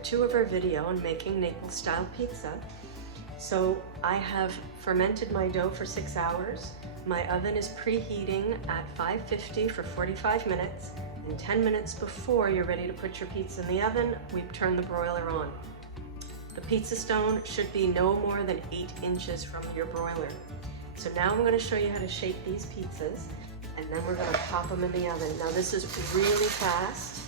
part 2 of our video on making Naples style pizza. So I have fermented my dough for 6 hours. My oven is preheating at 550 for 45 minutes. And 10 minutes before you're ready to put your pizza in the oven, we turn the broiler on. The pizza stone should be no more than 8 inches from your broiler. So now I'm going to show you how to shape these pizzas, and then we're going to pop them in the oven. Now this is really fast.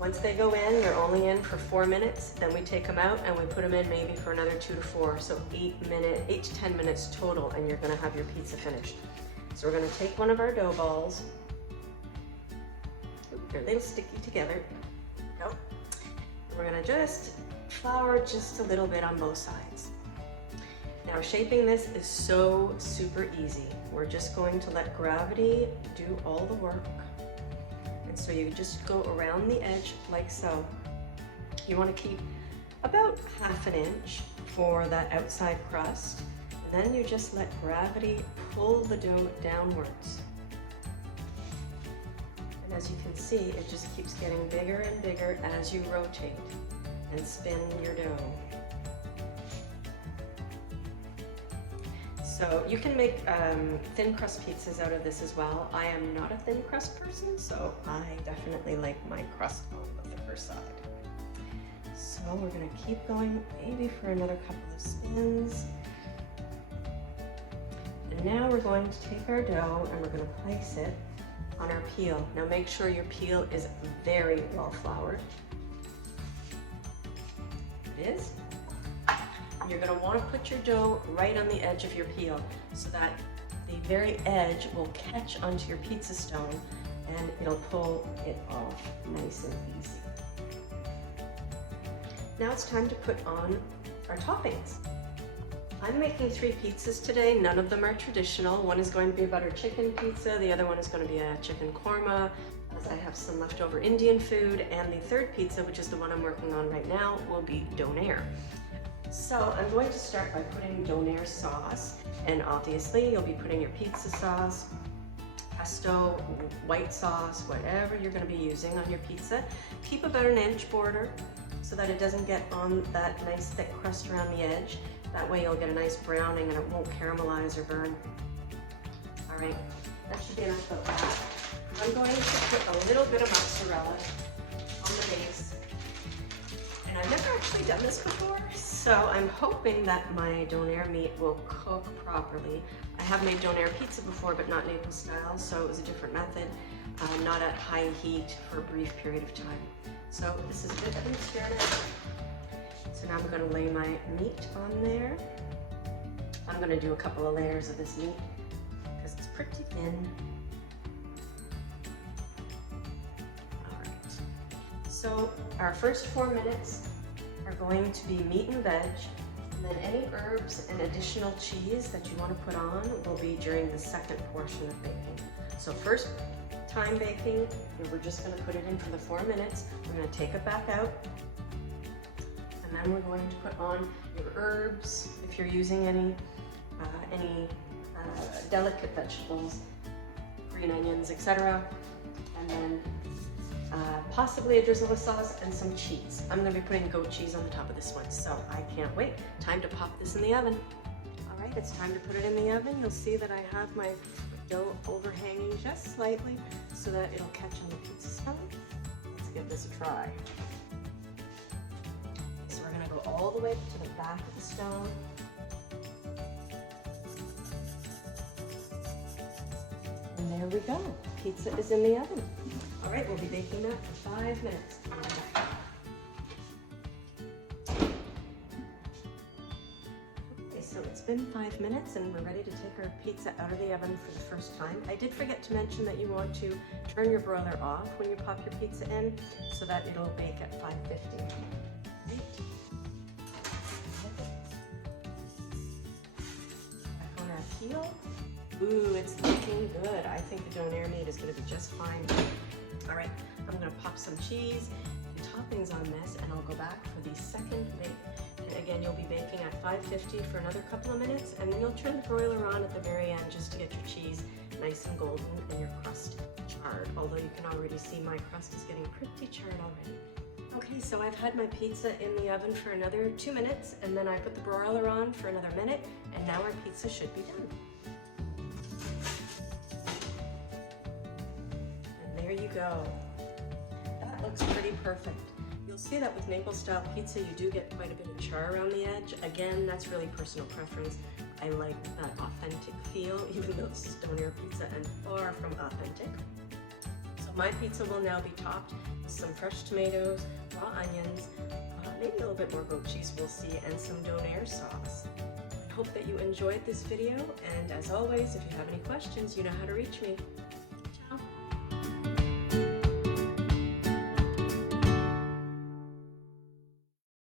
Once they go in, they're only in for 4 minutes, then we take them out and we put them in maybe for another 2 to 4, so 8 to 10 minutes total, and you're gonna have your pizza finished. So we're gonna take one of our dough balls. They're a little sticky together. Nope. And we're gonna just flour just a little bit on both sides. Now shaping this is so super easy. We're just going to let gravity do all the work. So you just go around the edge like so. You want to keep about ½ inch for that outside crust, and then you just let gravity pull the dough downwards. And as you can see, it just keeps getting bigger and bigger as you rotate and spin your dough. So you can make thin crust pizzas out of this as well. I am not a thin crust person, so I definitely like my crust on the thicker side. So we're gonna keep going maybe for another couple of spins. And now we're going to take our dough and we're gonna place it on our peel. Now make sure your peel is very well floured. It is. You're going to want to put your dough right on the edge of your peel so that the very edge will catch onto your pizza stone and it'll pull it off nice and easy. Now it's time to put on our toppings. I'm making 3 pizzas today. None of them are traditional. One is going to be a butter chicken pizza. The other one is going to be a chicken korma, as I have some leftover Indian food. And the third pizza, which is the one I'm working on right now, will be donair. So I'm going to start by putting donair sauce, and obviously you'll be putting your pizza sauce, pesto, white sauce, whatever you're going to be using on your pizza. Keep about an inch border so that it doesn't get on that nice thick crust around the edge. That way you'll get a nice browning and it won't caramelize or burn. All right, that should be enough of that. I'm going to put a little bit of mozzarella on the base. And I've never actually done this before, so I'm hoping that my donair meat will cook properly. I have made donair pizza before, but not Naples style, so it was a different method, not at high heat for a brief period of time. So this is a bit of an experiment. So now I'm going to lay my meat on there. I'm going to do a couple of layers of this meat because it's pretty thin. So our first 4 minutes are going to be meat and veg, and then any herbs and additional cheese that you want to put on will be during the second portion of baking. So first time baking, we're just going to put it in for the 4 minutes. We're going to take it back out, and then we're going to put on your herbs, if you're using any delicate vegetables, green onions, etc. And then possibly a drizzle of sauce and some cheese. I'm going to be putting goat cheese on the top of this one, so I can't wait. Time to pop this in the oven. All right, it's time to put it in the oven. You'll see that I have my dough overhanging just slightly so that it'll catch on the pizza stone. Let's give this a try. So we're going to go all the way to the back of the stone. And there we go. Pizza is in the oven. All right, we'll be baking that for 5 minutes. Okay, so it's been 5 minutes and we're ready to take our pizza out of the oven for the first time. I did forget to mention that you want to turn your broiler off when you pop your pizza in so that it'll bake at 550. Back on our peel. Ooh, it's looking good. I think the donair meat is going to be just fine. All right, I'm going to pop some cheese and toppings on this, and I'll go back for the second bake. And again, you'll be baking at 550 for another couple of minutes, and then you'll turn the broiler on at the very end just to get your cheese nice and golden and your crust charred. Although you can already see my crust is getting pretty charred already. Okay, so I've had my pizza in the oven for another 2 minutes, and then I put the broiler on for another minute, and now our pizza should be done. And there you go. That looks pretty perfect. You'll see that with Naples style pizza, you do get quite a bit of char around the edge. Again, that's really personal preference. I like that authentic feel, even though this is doner pizza and far from authentic. So my pizza will now be topped with some fresh tomatoes, raw onions, maybe a little bit more goat cheese, we'll see, and some doner sauce. I hope that you enjoyed this video, and as always, if you have any questions, you know how to reach me.